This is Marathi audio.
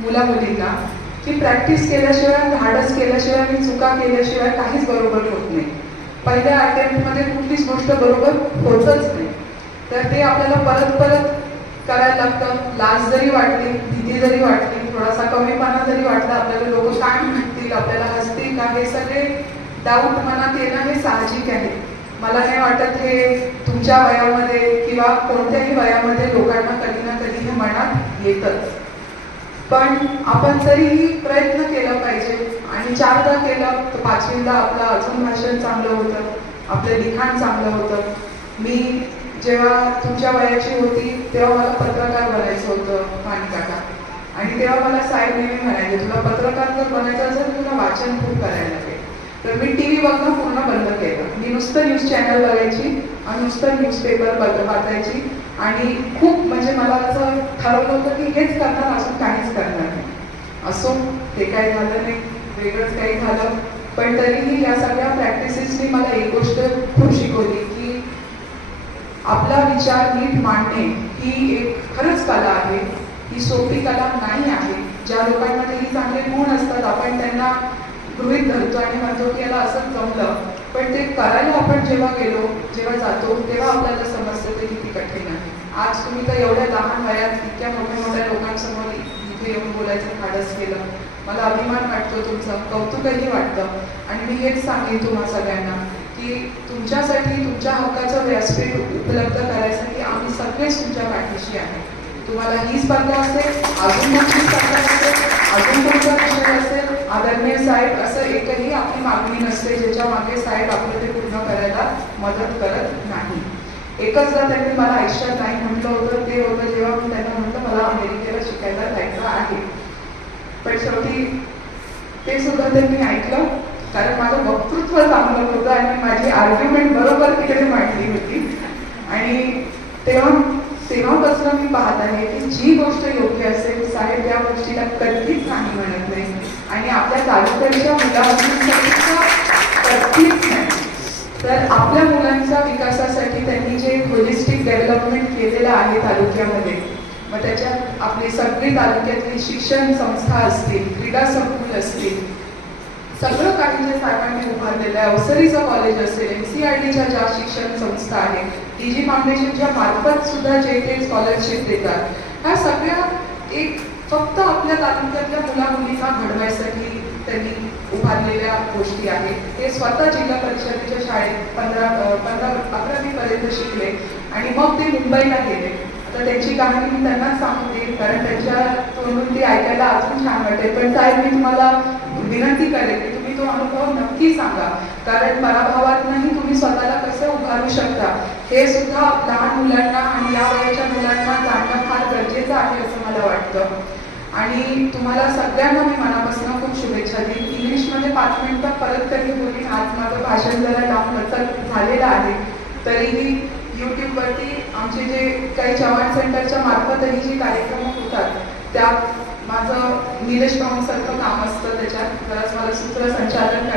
मुला मुलींना की प्रॅक्टिस केल्याशिवाय धाडस केल्याशिवाय आणि चुका केल्याशिवाय काहीच बरोबर होत नाही. पहिल्या अटेम्प्टमध्ये कुठलीच गोष्ट बरोबर होतच नाही. तर ते आपल्याला परत परत करायला लागतं. लाज जरी वाटली भीती जरी वाटली थोडासा कमीपणा जरी वाटला आपल्याला लोक काय म्हणतील आपल्याला हसतील का हे सगळे डाऊट मनात येणं हे साहजिक आहे. मला नाही वाटत हे तुमच्या वयामध्ये किंवा कोणत्याही वयामध्ये लोकांना कधी ना कधी हे मनात येतच. पण आपण तरीही प्रयत्न केला पाहिजे. आणि चारदा केलं तर पाचवीला आपलं अजून भाषण चांगलं होतं आपलं लिखाण चांगलं होतं. मी जेव्हा तुमच्या वयाची होती तेव्हा मला पत्रकार बनायचं होतं काका आणि तेव्हा मला साहेब नेहमी म्हणायचे तुला पत्रकार जर बनायचं असेल तुला वाचन खूप करायला लागेल. तर मी टी व्ही बघणं पूर्ण बंद नुसतं न्यूज चॅनल बघायची आणि नुसतं न्यूजपेपर बघ वाचायची. आणि खूप म्हणजे मला असं ठरवलं होतं की हेच करणार असून काहीच करणार नाही. असो ते काय झालं नाही. वेगळंच काही झालं. पण तरीही या सगळ्या प्रॅक्टिसेसनी मला एक गोष्ट खूप शिकवली की आपला विचार नीट मांडणे ही एक खरंच कला आहे. ही सोपी कला नाही आहे. ज्या लोकांमध्ये ही चांगले गुण असतात आपण त्यांना गृहित धरतो आणि म्हणतो की याला असं जमलं. पण ते करायला आपण जेव्हा गेलो जेव्हा जातो तेव्हा आपल्याला समजतं ते किती कठीण आहे. आज तुम्ही तर एवढ्या लहान वयात इतक्या मोठ्या मोठ्या लोकांसमोर इथे येऊन बोलायचं धाडस केलं. मला अभिमान वाटतो तुमचं कौतुकही वाटतं. आणि मी हेच सांगेन तुम्हा सगळ्यांना की तुमच्यासाठी तुमच्या हक्काचं व्यासपीठ उपलब्ध करायसाठी आम्ही सगळेच तुमच्या पाठीशी आहे. तुम्हाला ही स्पर्धा असेल अजून कोणती स्पर्धा असेल अजून कोणता विषय असेल आदरणीय साहेब असं एकही आपली मागणी नसते ज्याच्या मागे साहेब आपलं ते पूर्ण करायला मदत करत नाही. एकचदा त्यांनी मला आयुष्यात नाही म्हटलं होतं ते होतं जेव्हा मी त्यांना म्हटलं मला अमेरिकेला शिकायला जायचं आहे. पण शेवटी ते सुद्धा त्यांनी ऐकलं कारण माझं वक्तृत्व चांगलं होतं आणि माझी आर्ग्युमेंट बरोबर तिकडे मांडली होती. आणि तेव्हा तेव्हापासून मी पाहत आहे की जी गोष्ट योग्य असेल साहेब त्या गोष्टीला कधीच नाही म्हणत नाही. आणि आपल्या तालुक्याच्या मुलामुलींसाठी तर आपल्या मुलांच्या विकासासाठी त्यांनी जे होलिस्टिक डेव्हलपमेंट केलेलं आहे तालुक्यामध्ये मग त्याच्यात आपली सगळी तालुक्यातली शिक्षण संस्था असतील क्रीडा संकुल असतील सगळं काही जे साहेबांनी उभारलेलं आहे अवसरीचं कॉलेज असेल एम सी आय टीच्या ज्या शिक्षण संस्था आहेत डी जी फाउंडेशनच्या मार्फत सुद्धा जे ते स्कॉलरशिप देतात ह्या सगळ्या एक फक्त आपल्या तालुक्यातल्या मुला मुलींना घडवायसाठी त्यांनी उभारलेल्या गोष्टी आहेत. ते स्वतः जिल्हा परिषदेच्या शाळेत पंधरा पंधरा अकरावीपर्यंत शिकले आणि मग ते मुंबईला गेले. तर त्यांची कहाणी मी त्यांना सांगते कारण त्यांच्या तोंडून ती ऐकायला अजून छान वाटेल पण साहेब मी तुम्हाला विनंती करेल की तुम्ही तो अनुभव नक्की सांगा. कारण पराभवातनंही तुम्ही स्वतःला कसे उभारू शकता हे सुद्धा लहान मुलांना आणि या वयाच्या मुलांना जाणणं फार गरजेचं आहे असं मला वाटतं. आणि तुम्हाला सगळ्यांना मी मनापासून खूप शुभेच्छा देईन. इंग्लिशमध्ये पाच मिनिटं परत कधी बोलीन आज माझं भाषण जरा डाऊन झालेलं आहे तरीही यूट्यूबवरती आमचे जे काही चव्हाण सेंटरच्या मार्फतही जे कार्यक्रम होतात त्यात माझं निलेश भाऊंसारखं काम असतं त्याच्यात. बरंच मला सूत्रसंचालन